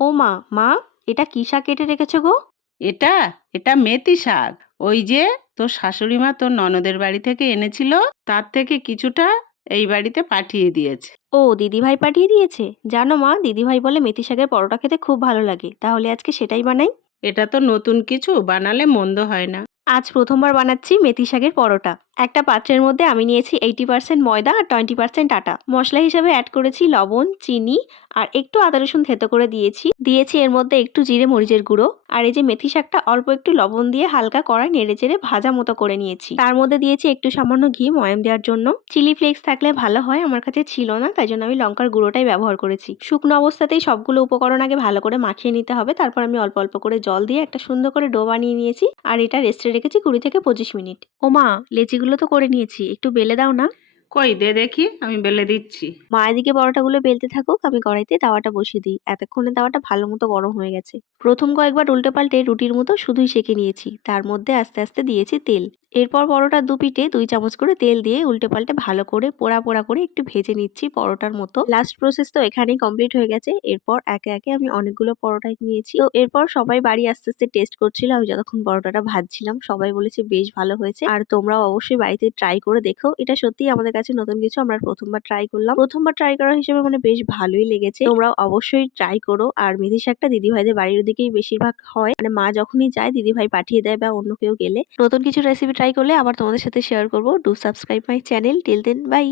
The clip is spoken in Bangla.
ও মা, মা, এটা কি শাক কেটে রেখেছো গো? এটা এটা মেথি শাক। ওই যে তোর শাশুড়ি মা তোর ননদের বাড়ি থেকে এনেছিল, তার থেকে কিছুটা এই বাড়িতে পাঠিয়ে দিয়েছে। ও দিদিভাই পাঠিয়ে দিয়েছে। জানো মা, দিদিভাই বলে মেথি শাকের পরোটা খেতে খুব ভালো লাগে, তাহলে আজকে সেটাই বানাই। এটা তো নতুন কিছু, বানালে মন্দ হয় না। আজ প্রথমবার বানাচ্ছি মেথি শাকের পরোটা। একটা পাত্রের মধ্যে আমি নিয়েছি 80% ময়দা আর 20% আটা। মশলা হিসেবে অ্যাড করেছি লবণ, চিনি আর একটু আদা রসুন থেতো করে দিয়েছি এর মধ্যে একটু জিরে মরিচের গুঁড়ো। আর এই যে মেথি শাকটা অল্প একটু লবণ দিয়ে হালকা কড়াই নেড়ে চেড়ে ভাজা মতো করে নিয়েছি। তার মধ্যে দিয়েছি একটু সামান্য ঘি ময়াম দেওয়ার জন্য। চিলি ফ্লেক্স থাকলে ভালো হয়, আমার কাছে ছিল না, তাই জন্য আমি লঙ্কার গুঁড়োটাই ব্যবহার করেছি। শুকনো অবস্থাতেই সবগুলো উপকরণ আগে ভালো করে মাখিয়ে নিতে হবে। তারপর আমি অল্প অল্প করে জল দিয়ে একটা সুন্দর করে ডো বানিয়ে নিয়েছি আর এটা রেস্টে রেখেছি 20 থেকে 25 মিনিট। ও মা, লেচিগুলো তো করে নিয়েছি, একটু বেলে দাও না। কই দে দেখি, আমি বেলে দিচ্ছি। মা এদিকে পরোটাগুলো বেলতে থাকুক, আমি কড়াইতে তাওয়াটা বসিয়ে দিই। এতক্ষণে তাওয়াটা ভালো মতো গরম হয়ে গেছে। প্রথম কয়েকবার উল্টে পাল্টে রুটির মতো শুধুই সেঁকে নিয়েছি, তার মধ্যে আস্তে আস্তে দিয়েছি তেল। এরপর পরোটার দুপিঠে 2 চামচ করে তেল দিয়ে উল্টে পাল্টে ভালো করে পোড়া পোড়া করে একটু ভেজে নিচ্ছি পরোটার মতো। লাস্ট প্রসেস তো এখানেই কমপ্লিট হয়ে গেছে। এরপর একে একে আমি অনেকগুলো পরোটাই নিয়েছি। তো এরপর সবাই বাড়ি আস্তে আস্তে টেস্ট করছিল আমি যতক্ষণ পরোটাটা ভাজছিলাম। সবাই বলেছে বেশ ভালো হয়েছে, আর তোমরাও অবশ্যই বাড়িতে ট্রাই করে দেখো। এটা সত্যিই আমাদের কাছে নতুন কিছু, আমরা প্রথমবার ট্রাই করলাম। প্রথমবার ট্রাই করার হিসেবে মানে বেশ ভালোই লেগেছে। তোমরাও অবশ্যই ট্রাই করো। আর মেথি শাকটা দিদিভাইদের বাড়ির দিকেই বেশিরভাগ হয়, মানে মা যখনই যায় দিদিভাই পাঠিয়ে দেয় বা অন্য কেউ গেলে। নতুন কিছু রেসিপি ট্রাই করলে আবার তোমাদের সাথে শেয়ার করবো। Do subscribe my channel. Till then, by.